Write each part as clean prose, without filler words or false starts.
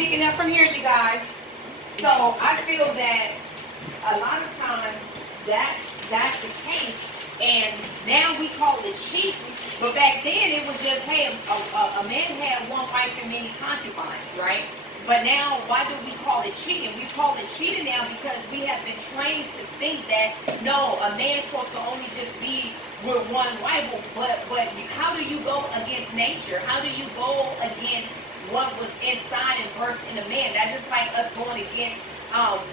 picking up from here, you guys. So I feel that a lot of times that that's the case, and now we call it cheating. But back then it was just, hey, a man had one wife and many concubines, right? But now, why do we call it cheating? We call it cheating now because we have been trained to think that no, a man's supposed to only just be with one wife. But how do you go against nature? How do you go against what was inside and birthed in a man? That's just like us going against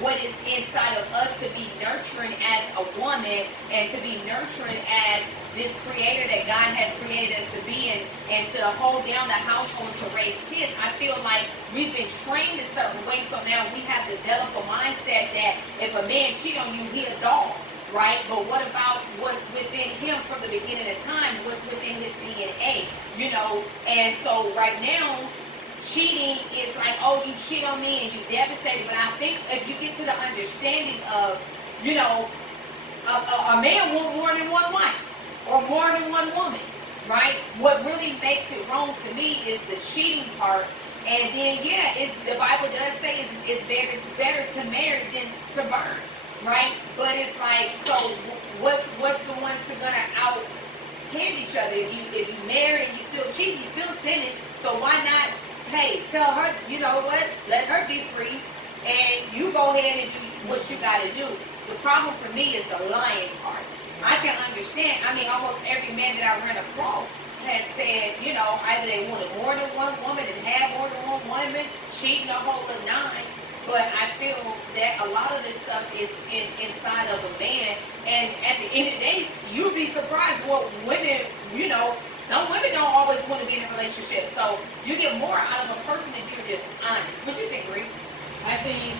what is inside of us to be nurturing as a woman and to be nurturing as this creator that God has created us to be and to hold down the household to raise kids. I feel like we've been trained a certain way, so now we have developed a mindset that if a man cheat on you, he a dog, right? But what about what's within him from the beginning of time, what's within his DNA, you know? And so right now, cheating is like, oh, you cheat on me and you devastated. But I think if you get to the understanding of, you know, a man want more than one wife or more than one woman, right? What really makes it wrong to me is the cheating part. And then, yeah, the Bible does say it's better to marry than to burn, right? But it's like, so what's the ones that gonna out hand each other? If you marry and you still cheat, you still sinning. So why not? Hey, tell her, you know what? Let her be free, and you go ahead and do what you got to do. The problem for me is the lying part. I can understand. I mean, almost every man that I ran across has said, you know, either they wanted more than one woman and had more than one woman, cheating the whole of nine. But I feel that a lot of this stuff is inside of a man, and at the end of the day, you'd be surprised what women, you know. Some women don't always want to be in a relationship, so you get more out of a person if you're just honest. What you think, Ree? I think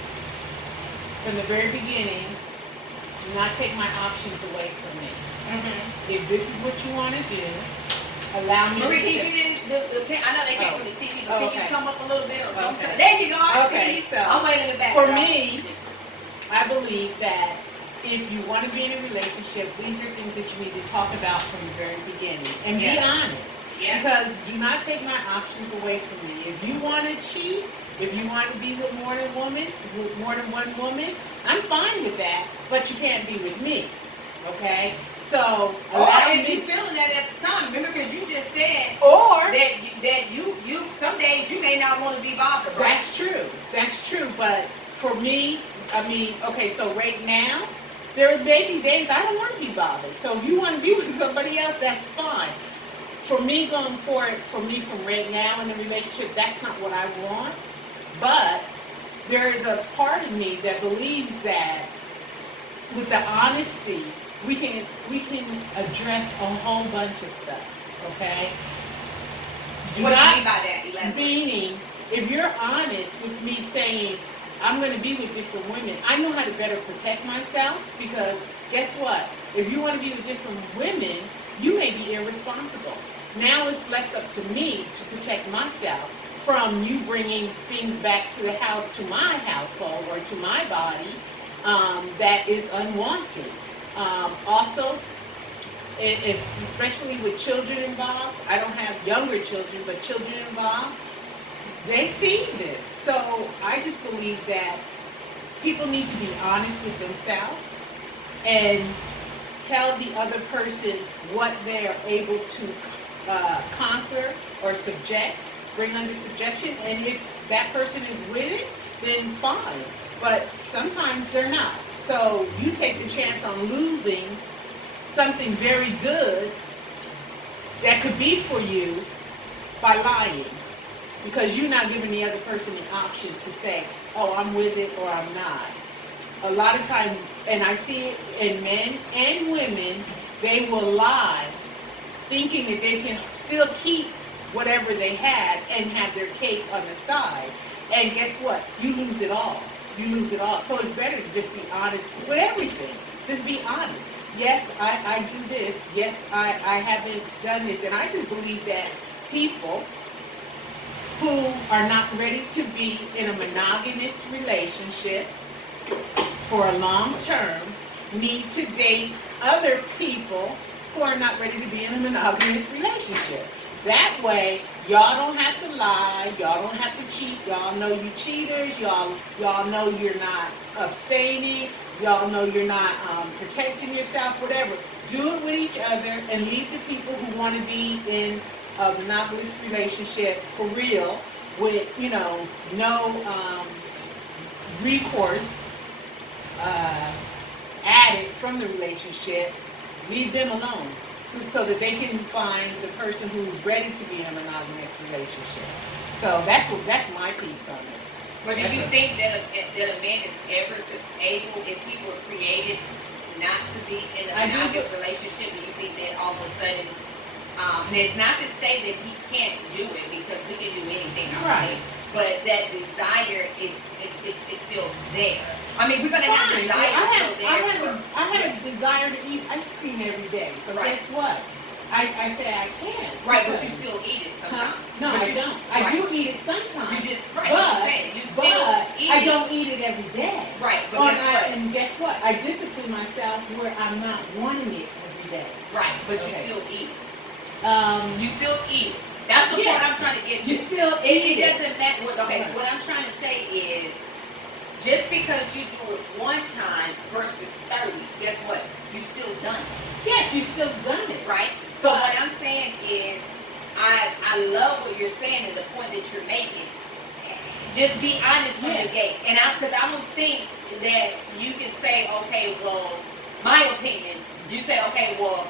from the very beginning, do not take my options away from me. Mm-hmm. If this is what you want to do, allow me Marie, to... can you get in I know they can't really see you, but can you come up a little bit? Or okay. There you go. I okay, see. so I'm waiting in the back. For me, I believe that if you want to be in a relationship, these are things that you need to talk about from the very beginning. And be honest. Yeah. Because do not take my options away from me. If you want to cheat, if you want to be with more than one woman, I'm fine with that, but you can't be with me. Okay? So, or if you feeling that at the time, remember, because you just said that you some days you may not want to be bothered, right? That's true. But for me, I mean, okay, so right now, there may be days I don't want to be bothered. So if you want to be with somebody else, that's fine. For me, going forward, from right now in the relationship, that's not what I want. But there is a part of me that believes that with the honesty, we can address a whole bunch of stuff. Okay? What do you mean by that? Elaborate. Meaning, if you're honest with me saying, I'm going to be with different women, I know how to better protect myself, because guess what? If you want to be with different women, you may be irresponsible. Now it's left up to me to protect myself from you bringing things back to the house, to my household or to my body that is unwanted. Also, it's especially with children involved. I don't have younger children, but children involved. They see this. So I just believe that people need to be honest with themselves and tell the other person what they are able to conquer or bring under subjection. And if that person is with it, then fine. But sometimes they're not. So you take the chance on losing something very good that could be for you by lying. Because you're not giving the other person the option to say, oh, I'm with it or I'm not. A lot of times, and I see it in men and women, they will lie thinking that they can still keep whatever they had and have their cake on the side. And guess what? You lose it all. So it's better to just be honest with everything. Just be honest. Yes, I do this. Yes, I haven't done this. And I just believe that people who are not ready to be in a monogamous relationship for a long term need to date other people who are not ready to be in a monogamous relationship. That way, y'all don't have to lie, y'all don't have to cheat, y'all know you cheaters, y'all know you're not abstaining, y'all know you're not protecting yourself, whatever. Do it with each other and leave the people who want to be in a monogamous relationship for real with, no recourse added from the relationship. Leave them alone so that they can find the person who's ready to be in a monogamous relationship. So that's my piece on it. But do you think that a man is ever able, if he were created not to be in a monogamous relationship, do you think that all of a sudden, it's not to say that he can't do it, because we can do anything, right? But that desire is still there. I mean, we're gonna have desire still there. I have a desire to eat ice cream every day, but guess what? I say I can. Right, but you still eat it sometimes. No, I don't. I do eat it sometimes. You just but you still eat I it. don't eat it every day. Right, but and guess what? I discipline myself where I'm not wanting it every day. Right, but you still eat it. You still eat it. That's the point I'm trying to get to. You still eat it. It doesn't matter. What I'm trying to say is, just because you do it one time versus 30, guess what? You still done it. Yes, you still done it. Right? So what I'm saying is, I love what you're saying and the point that you're making. Just be honest from the gate. And because I don't think that you can say, okay, well, my opinion, you say, okay, well,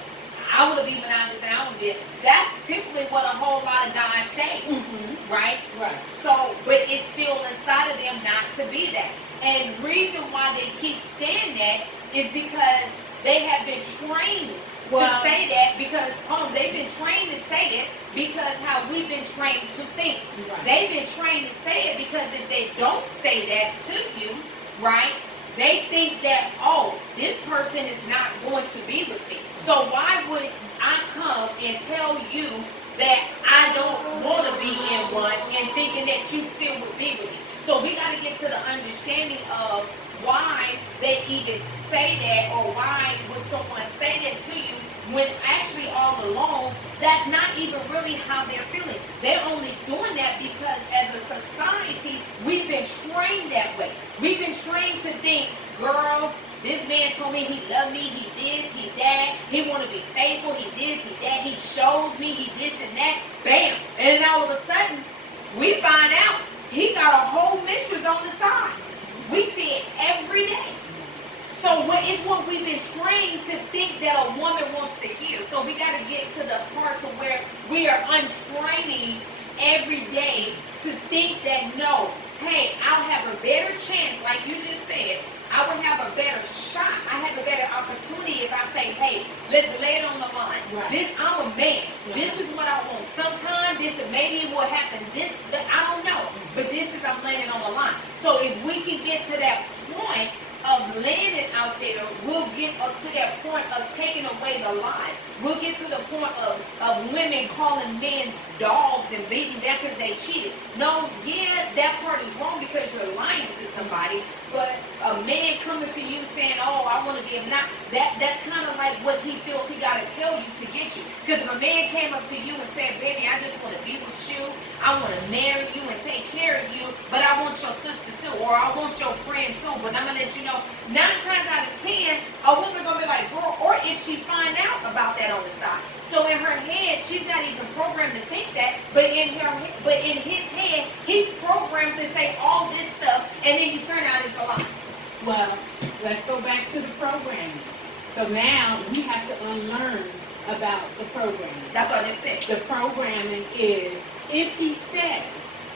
I would have been monogamous and I would have been. That's typically what a whole lot of guys say. Mm-hmm. Right? Right. So, but it's still inside of them not to be that. And the reason why they keep saying that is because they have been trained to say that, because they've been trained to say it because how we've been trained to think. Right. They've been trained to say it because if they don't say that to you, right, they think that, this person is not going to be with me. So why would I come and tell you that I don't want to be in one and thinking that you still would be with me? So we got to get to the understanding of why they even say that, or why would someone say that to you when actually all along that's not even really how they're feeling. They're only doing that because as a society we've been trained that way. We've been trained to think, girl, this man told me he loved me, he this, he that, he want to be faithful, he this, he that, he showed me, he this and that, bam. And then all of a sudden we find out he got a whole mistress on the side. We see it every day. So it's what we've been trained to think that a woman wants to hear. So we got to get to the part to where we are untraining every day to think that, no, hey, I'll have a better chance, like you just said, I would have a better shot. I have a better opportunity if I say, hey, let's lay it on the line. Right. I'm a man. Right. This is what I want. Sometimes maybe it will happen. But I don't know. But this is, I'm laying it on the line. So if we can get to that point of laying it out there, we'll get up to that point of taking away the lie. We'll get to the point of women calling men dogs and beating them because they cheated. No, that part is wrong because you're lying to somebody. But a man coming to you saying, I want to be not, that's kind of like what he feels he got to tell you to get you. Because if a man came up to you and said, baby, I just want to be with you, I want to marry you and take care of you, but I want your sister too, or I want your friend too, but I'm going to let you know, 9 times out of 10, a woman going to be like, girl, or if she find out about that on the side. So in her head, she's not even programmed to think that, but in his head, he's programmed to say all this stuff, and then you turn out it's a lie. Well, let's go back to the programming. So now we have to unlearn about the programming. That's what I just said. The programming is, if he says,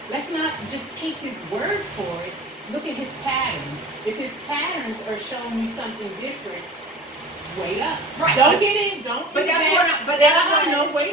let's not just take his word for it, look at his patterns. If his patterns are showing me something different, wait up. Right. Don't get in. Don't. But that's what. But that's no, wait.